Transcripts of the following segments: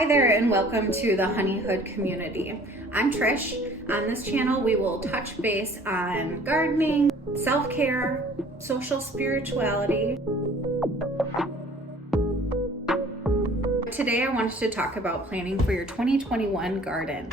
Hi there and welcome to the Honeyhood community. I'm Trish. On this channel we will touch base on gardening, self-care, social spirituality. Today I wanted to talk about planning for your 2021 garden.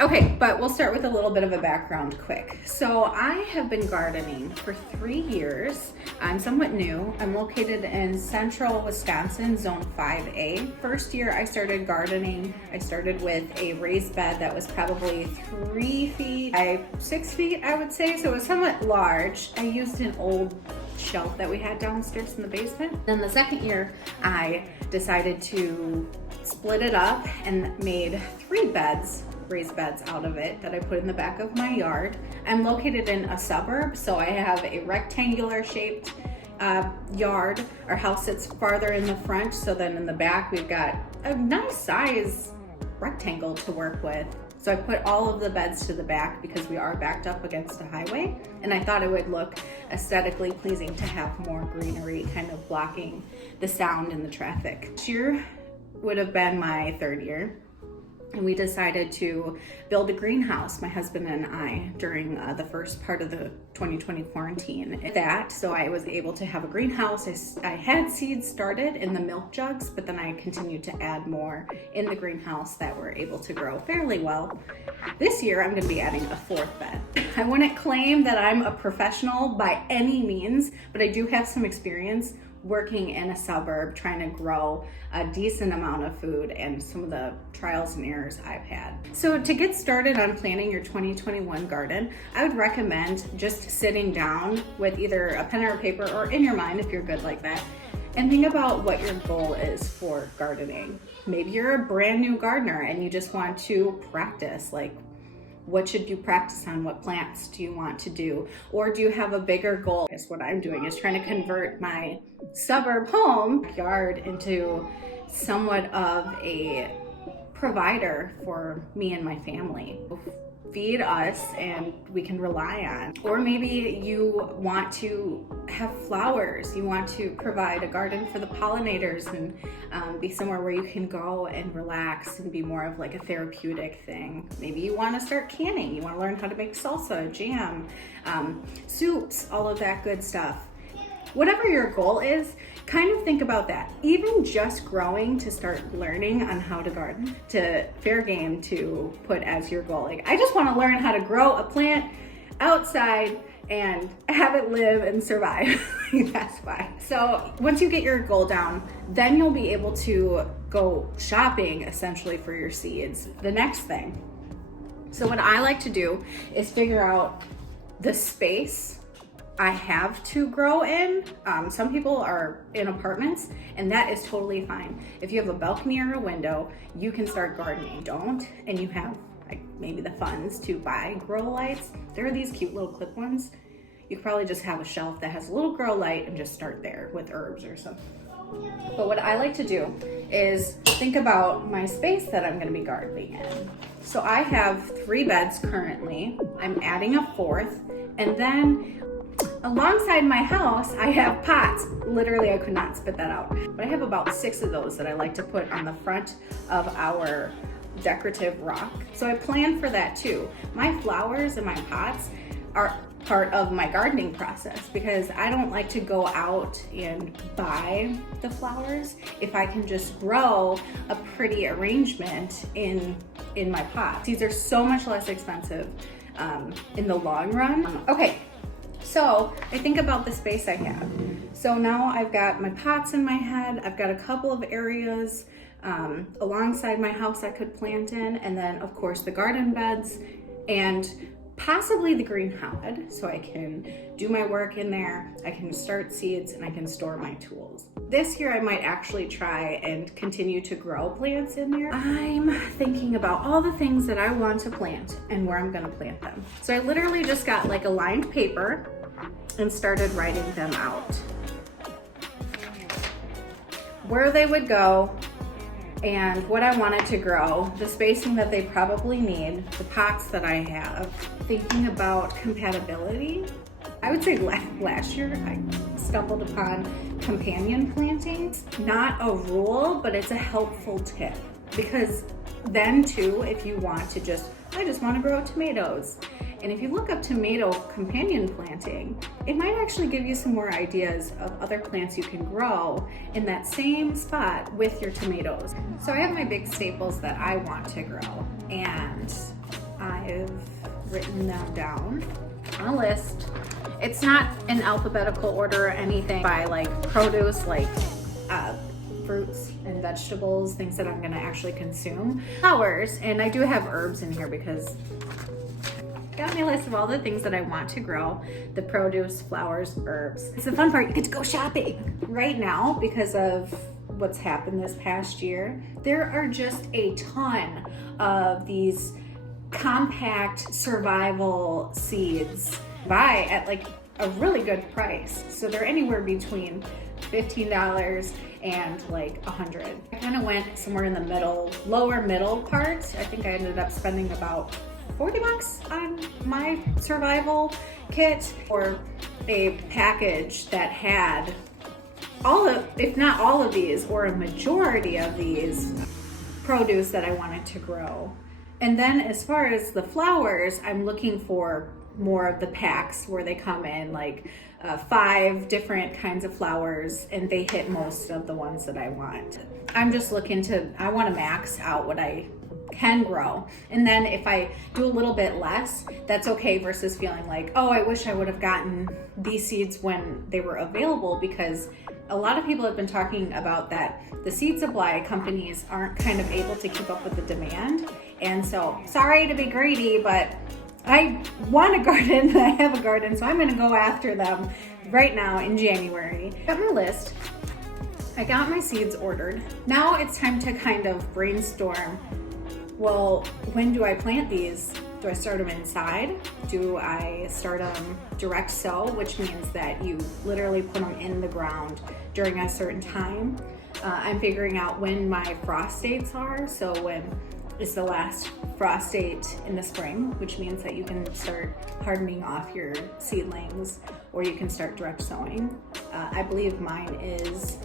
Okay, but we'll start with a little bit of a background quick. So I have been gardening for 3 years. I'm somewhat new. I'm located in central Wisconsin, zone 5A. First year I started gardening, I started with a raised bed that was probably 3 feet by 6 feet, I would say. So it was somewhat large. I used an old shelf that we had downstairs in the basement. Then the second year I decided to split it up and made 3 beds, raised beds out of it that I put in the back of my yard. I'm located in a suburb, so I have a rectangular shaped yard. Our house sits farther in the front, so then in the back we've got a nice size rectangle to work with. So I put all of the beds to the back because we are backed up against a highway, and I thought it would look aesthetically pleasing to have more greenery kind of blocking the sound and the traffic. This year would have been my 3rd year, and we decided to build a greenhouse, my husband and I, during the first part of the 2020 quarantine. So I was able to have a greenhouse. I had seeds started in the milk jugs, but then I continued to add more in the greenhouse that were able to grow fairly well. This year I'm going to be adding a 4th bed. I wouldn't claim that I'm a professional by any means, but I do have some experience working in a suburb, trying to grow a decent amount of food, and some of the trials and errors I've had. So to get started on planning your 2021 garden, I would recommend just sitting down with either a pen or a paper, or in your mind if you're good like that, and think about what your goal is for gardening. Maybe you're a brand new gardener and you just want to practice, like, what should you practice on? What plants do you want to do? Or do you have a bigger goal? I guess what I'm doing is trying to convert my suburb home yard into somewhat of a provider for me and my family. Feed us and we can rely on. Or maybe you want to have flowers. You want to provide a garden for the pollinators and be somewhere where you can go and relax and be more of like a therapeutic thing. Maybe you want to start canning. You want to learn how to make salsa, jam, soups, all of that good stuff. Whatever your goal is, kind of think about that. Even just growing to start learning on how to garden, to fair game to put as your goal. Like, I just want to learn how to grow a plant outside and have it live and survive. That's why. So once you get your goal down, then you'll be able to go shopping essentially for your seeds. The next thing. So what I like to do is figure out the space I have to grow in. Some people are in apartments, and that is totally fine. If you have a balcony or a window, you can start gardening. Don't, and you have like maybe the funds to buy grow lights. There are these cute little clip ones. You could probably just have a shelf that has a little grow light and just start there with herbs or something. But what I like to do is think about my space that I'm going to be gardening in. So I have 3 beds currently. I'm adding a 4th, and then alongside my house, I have pots. Literally, I could not spit that out. But I have about 6 of those that I like to put on the front of our decorative rock. So I plan for that too. My flowers and my pots are part of my gardening process because I don't like to go out and buy the flowers if I can just grow a pretty arrangement in my pot. These are so much less expensive in the long run. Okay. So I think about the space I have. So now I've got my pots in my head. I've got a couple of areas alongside my house I could plant in. And then of course the garden beds and possibly the greenhouse, so I can do my work in there. I can start seeds and I can store my tools. This year I might actually try and continue to grow plants in there. I'm thinking about all the things that I want to plant and where I'm gonna plant them. So I literally just got like a lined paper and started writing them out. Where they would go and what I wanted to grow, the spacing that they probably need, the pots that I have. Thinking about compatibility, I would say last year I stumbled upon companion plantings. Not a rule, but it's a helpful tip, because then too, if you want to I just want to grow tomatoes. And if you look up tomato companion planting, it might actually give you some more ideas of other plants you can grow in that same spot with your tomatoes. So I have my big staples that I want to grow, and I've written them down on a list. It's not in alphabetical order or anything by like produce, like fruits and vegetables, things that I'm gonna actually consume. Flowers, and I do have herbs in here because I got my list of all the things that I want to grow, the produce, flowers, herbs. It's the fun part, you get to go shopping. Right now, because of what's happened this past year, there are just a ton of these compact survival seeds buy at like a really good price. So they're anywhere between $15 and like $100. I kind of went somewhere in the middle, lower middle part. I think I ended up spending about $40 on my survival kit, or a package that had all of, if not all of these, or a majority of these produce that I wanted to grow. And then as far as the flowers, I'm looking for more of the packs where they come in like 5 different kinds of flowers, and they hit most of the ones that I want. I'm just looking I want to max out what I can grow. And then if I do a little bit less, that's okay, versus feeling like, oh, I wish I would have gotten these seeds when they were available, because a lot of people have been talking about that the seed supply companies aren't kind of able to keep up with the demand. And so, sorry to be greedy, but I want a garden and I have a garden, so I'm gonna go after them right now in January. I got my list, I got my seeds ordered. Now it's time to kind of brainstorm, well, when do I plant these? Do I start them inside? Do I start them direct sow, which means that you literally put them in the ground during a certain time? I'm figuring out when my frost dates are, so when is the last frost date in the spring, which means that you can start hardening off your seedlings, or you can start direct sowing. I believe mine is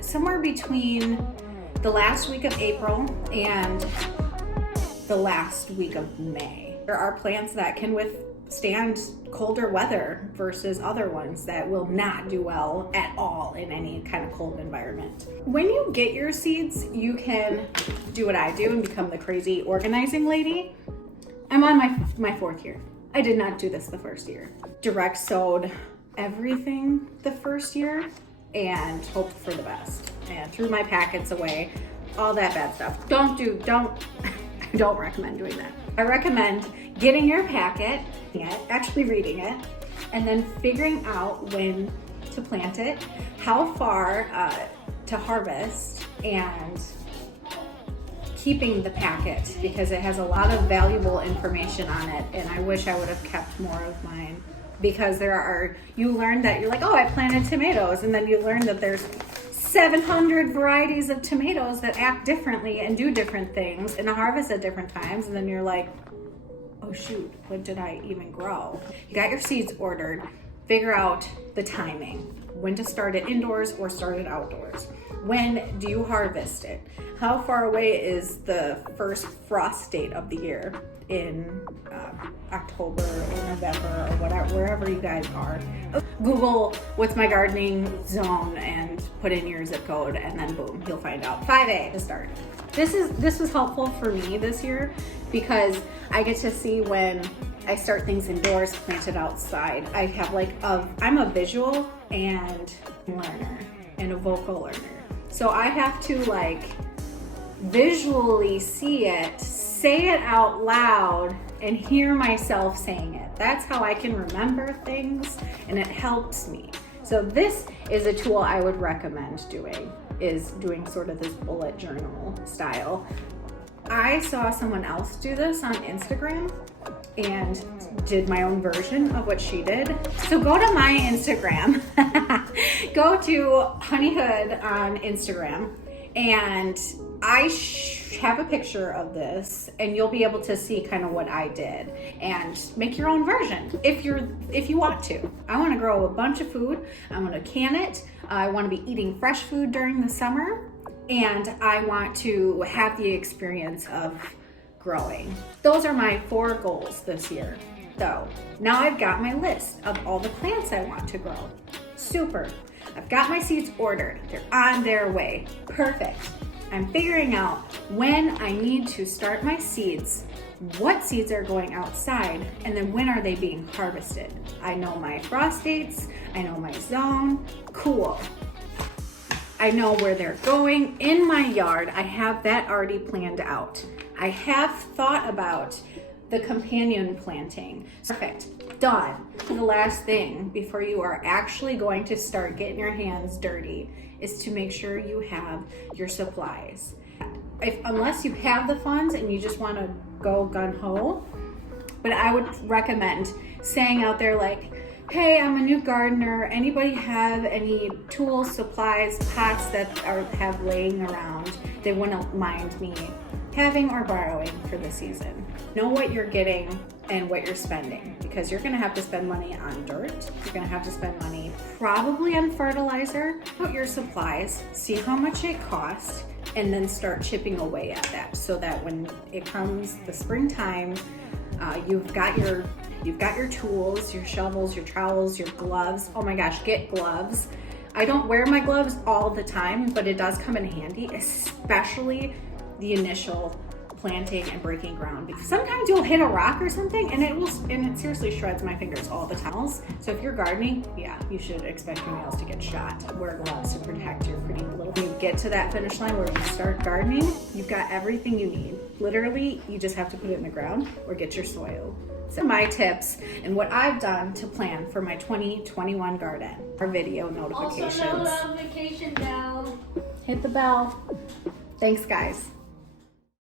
somewhere between the last week of April and the last week of May. There are plants that can withstand colder weather versus other ones that will not do well at all in any kind of cold environment. When you get your seeds, you can do what I do and become the crazy organizing lady. I'm on my 4th year. I did not do this the first year. Direct sowed everything the first year and hoped for the best, and threw my packets away, all that bad stuff. I don't recommend doing that. I recommend getting your packet, actually reading it, and then figuring out when to plant it, how far to harvest, and keeping the packet, because it has a lot of valuable information on it, and I wish I would have kept more of mine. Because you learn that you're like, oh, I planted tomatoes, and then you learn that there's 700 varieties of tomatoes that act differently and do different things and harvest at different times, and then you're like, oh shoot, what did I even grow? You got your seeds ordered, figure out the timing, when to start it indoors or start it outdoors. When do you harvest it? How far away is the first frost date of the year? In October or November or whatever, wherever you guys are. Google what's my gardening zone and put in your zip code, and then boom, you'll find out. 5A to start. This was helpful for me this year because I get to see when I start things indoors, planted outside. I have I'm a visual and learner and a vocal learner. So I have to visually see it, say it out loud, and hear myself saying it. That's how I can remember things, and it helps me. So this is a tool I would recommend doing sort of this bullet journal style. I saw someone else do this on Instagram and did my own version of what she did. So go to my Instagram, go to Honeyhood on Instagram, And I have a picture of this, and you'll be able to see kind of what I did and make your own version if you want to. I want to grow a bunch of food. I want to can it. I want to be eating fresh food during the summer, and I want to have the experience of growing. Those are my 4 goals this year. So now I've got my list of all the plants I want to grow. Super. I've got my seeds ordered. They're on their way. Perfect. I'm figuring out when I need to start my seeds, what seeds are going outside, and then when are they being harvested. I know my frost dates. I know my zone. Cool. I know where they're going. In my yard, I have that already planned out. I have thought about the companion planting. Perfect. Done. The last thing before you are actually going to start getting your hands dirty is to make sure you have your supplies. Unless you have the funds and you just want to go gun-ho, but I would recommend saying out there like, hey, I'm a new gardener. Anybody have any tools, supplies, pots that have laying around they wouldn't mind me having or borrowing for the season? Know what you're getting and what you're spending, because you're gonna have to spend money on dirt. You're gonna have to spend money probably on fertilizer. Put your supplies, see how much it costs, and then start chipping away at that so that when it comes the springtime, you've got your tools, your shovels, your trowels, your gloves. Oh my gosh, get gloves. I don't wear my gloves all the time, but it does come in handy, especially the initial planting and breaking ground. Because sometimes you'll hit a rock or something and it seriously shreds my fingers all the time. So if you're gardening, yeah, you should expect your nails to get shot. Wear gloves to protect your pretty little. When you get to that finish line where you start gardening, you've got everything you need. Literally, you just have to put it in the ground or get your soil. So my tips and what I've done to plan for my 2021 garden. Our video notifications. Also, no notification bell. Hit the bell. Thanks, guys.